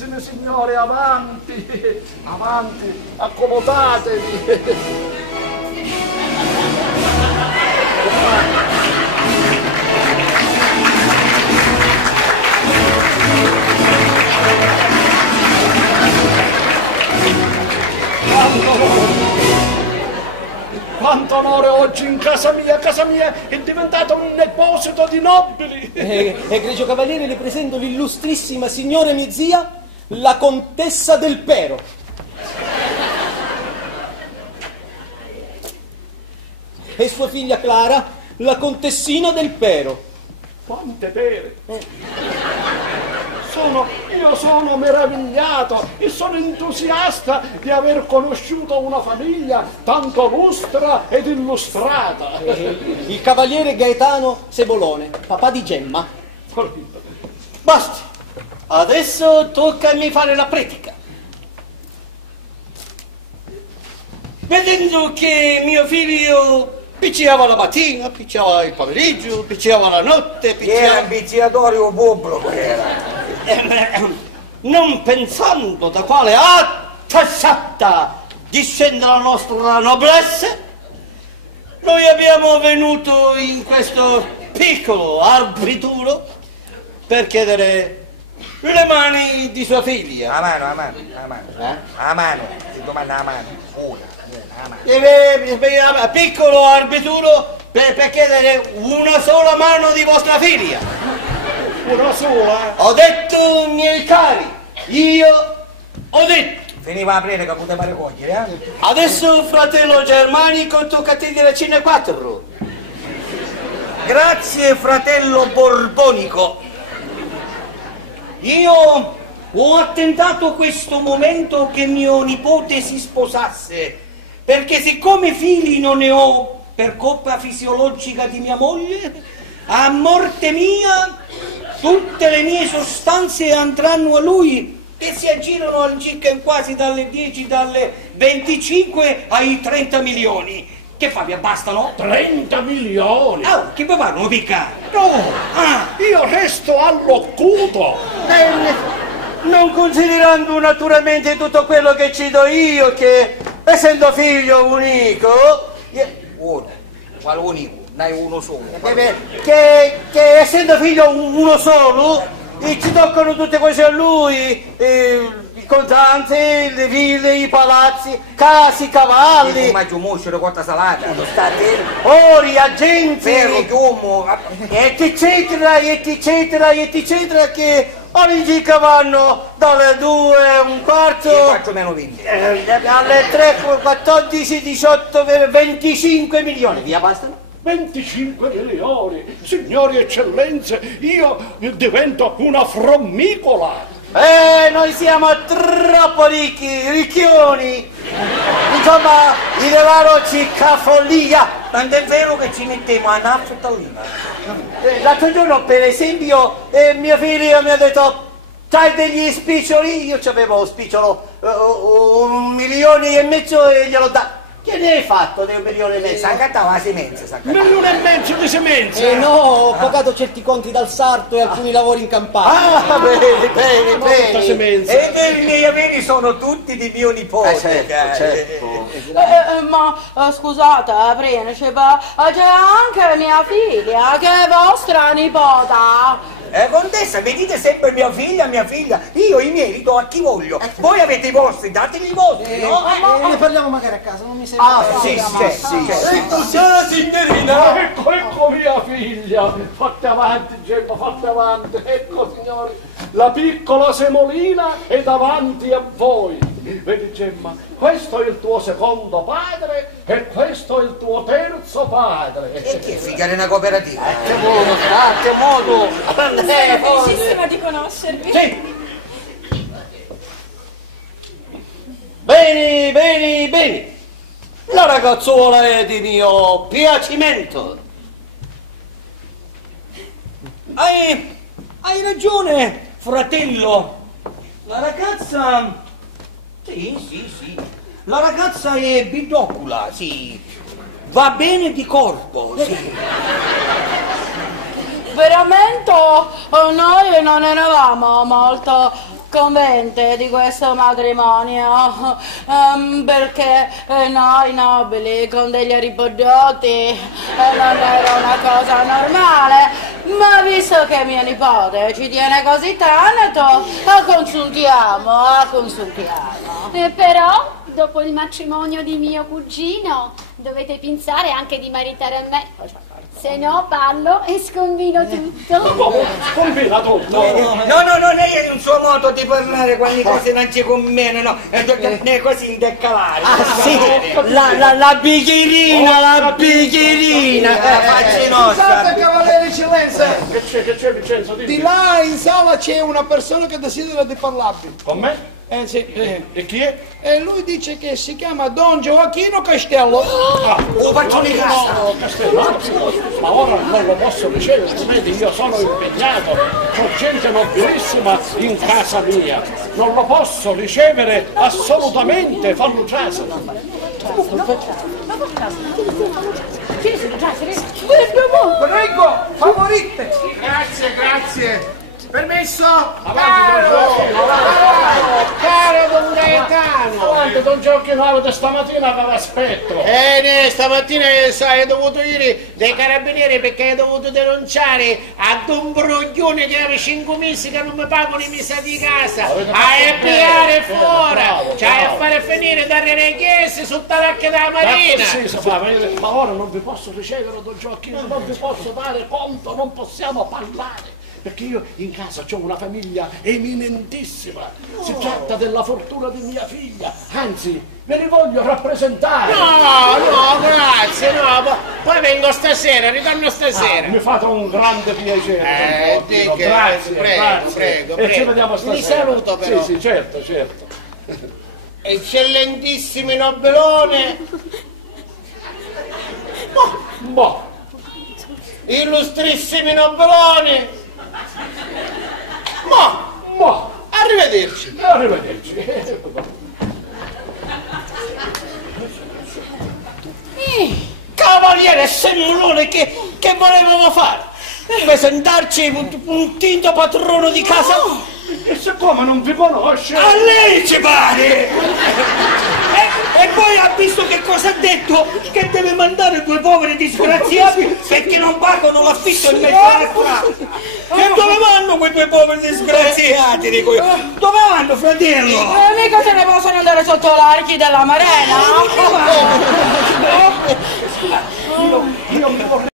carissimi signori, avanti, avanti, accomodatevi. Quanto onore oggi in casa mia è diventato un deposito di nobili. Egregio cavaliere, le presento l'illustrissima signora mia zia, la contessa del Pero. E sua figlia Clara, la contessina del Pero. Quante pere! Io sono meravigliato e sono entusiasta di aver conosciuto una famiglia tanto lustra ed illustrata. Il cavaliere Gaetano Sebolone, papà di Gemma. Basta, adesso tocca a me fare la pratica. Vedendo che mio figlio picciava la mattina, picciava il pomeriggio, picciava la notte, Era un picciatore o pubblico, era. Non pensando da quale alta satta discende la nostra noblezza, noi abbiamo venuto in questo piccolo arbituro per chiedere le mani di sua figlia. A mano. Si domanda a mano. Una. Piccolo arbituro per chiedere una sola mano di vostra figlia. Una sola? Ho detto, miei cari, io ho detto. Finiva a prendere che poteva raccogliere, eh? Adesso, fratello Germanico, tocca a te dire cine 4. Grazie, fratello Borbonico. Io ho attentato questo momento che mio nipote si sposasse, perché siccome figli non ne ho per colpa fisiologica di mia moglie, a morte mia tutte le mie sostanze andranno a lui, che si aggirano all'incirca quasi dalle 10, dalle 25 ai 30 milioni. Che fa, vi abbastano? 30 milioni? Ah, che vi fanno piccare? No, io resto all'occuto. Non considerando naturalmente tutto quello che ci do io, che essendo figlio unico... Uno, quale unico? Ne hai uno solo. Che essendo figlio uno solo, ci toccano tutte cose a lui, i contanti, le ville, i palazzi, casi, cavalli. Ma giù moscio, corta salata. Ori, agenti, Ferro, chiumo, eccetera, che all'incirca vanno dalle 2, un quarto. Io faccio meno 20. Alle 3, 14, 18, 25 milioni. Vi bastano? 25 milioni, signori eccellenze, io divento una frommicola. Noi siamo troppo ricchi, ricchioni. Insomma, il denaro ci ca follia. Tanto è vero che ci mettiamo a nafta lima. L'altro giorno, per esempio, mio figlio mi ha detto: c'hai degli spiccioli? Io c'avevo un spicciolo, 1,5 milioni e glielo dà. Che ne hai fatto di 1,5 milioni? S'accattava la semenza, s'accattava. 1,5 milioni di semenze? No, ho pagato certi conti dal sarto e alcuni lavori in campagna. Bene. Semenze. E i miei amici sono tutti di mio nipote. Certo. Ma scusate, Principe, c'è anche mia figlia, che è vostra nipota. Contessa, mi dite sempre mia figlia. Io i miei li do a chi voglio. Voi avete i vostri, dategli i vostri, no? Ne parliamo magari a casa, non mi sembra. Sì. Signorina! Ecco mia figlia, fate avanti Gemma, fate avanti, ecco signori, la piccola semolina è davanti a voi. Vedi Gemma, questo è il tuo secondo padre e questo è il tuo terzo padre. E che figa è una cooperativa? Che modo! Sono felicissima di conoscervi. Sì. Bene. La ragazzuola è di mio piacimento. Hai ragione, fratello. La ragazza... Sì. La ragazza è bidocula, sì. Va bene di corpo, sì. Veramente noi non eravamo molto convente di questo matrimonio, perché noi nobili con degli ripoglioti non era una cosa normale, ma visto che mio nipote ci tiene così tanto, consultiamo. Però, dopo il matrimonio di mio cugino, dovete pensare anche di maritare a me. Se no ballo e scombino tutto. Scombina tutto. No, lei è un suo modo di parlare quando le cose non ci convengono, è così in decalare. Sì, la bicchierina. Facci nostra. Scusate, cavaliere eccellenza, Che c'è Vincenzo? Dimmi. di là in sala c'è una persona che desidera di parlarvi. Con me? Sì. E chi è? E lui dice che si chiama Don Gioacchino Castello. Lo faccio di casa. No, Castellano. Ma ora non lo posso ricevere, vedi, io sono impegnato, c'ho gente nobilissima in casa mia, non lo posso ricevere assolutamente, fallo casa. Prego, favorite. Grazie. Permesso? Caro Don Gaetano! Avanti, Don Gioacchino, da stamattina ve l'aspetto. Stamattina hai dovuto ieri dai carabinieri perché hai dovuto denunciare a Don Broglione che aveva 5 mesi che non mi pagano i mesi di casa. Hai a pigliare fuori, c'hai a fare finire dalle richieste sul talacche della Marina. Sì, ma ora non vi posso ricevere, Don Gioacchino, non vi posso dare conto, non possiamo parlare. Perché io in casa ho una famiglia eminentissima, si tratta della fortuna di mia figlia, anzi ve li voglio rappresentare. No, grazie, poi vengo stasera, ritorno stasera. Mi fate un grande piacere. Grazie, prego. E ci vediamo stasera. Vi saluto però. Sì, certo. Eccellentissimi nobelone, illustrissimi nobeloni. Arrivederci. Cavaliere Semolone, che volevamo fare? Presentarci un tinto patrono di casa? E siccome non vi conosce... A lei ci pare! E poi ha visto che cosa ha detto? Che deve mandare 2 poveri disgraziati perché non pagano l'affitto in mezzo alla strada. E dove vanno quei 2 poveri disgraziati, dico io? Dove vanno, fratello? Mica se ne possono andare sotto l'archi della Marena. Io mi vorrei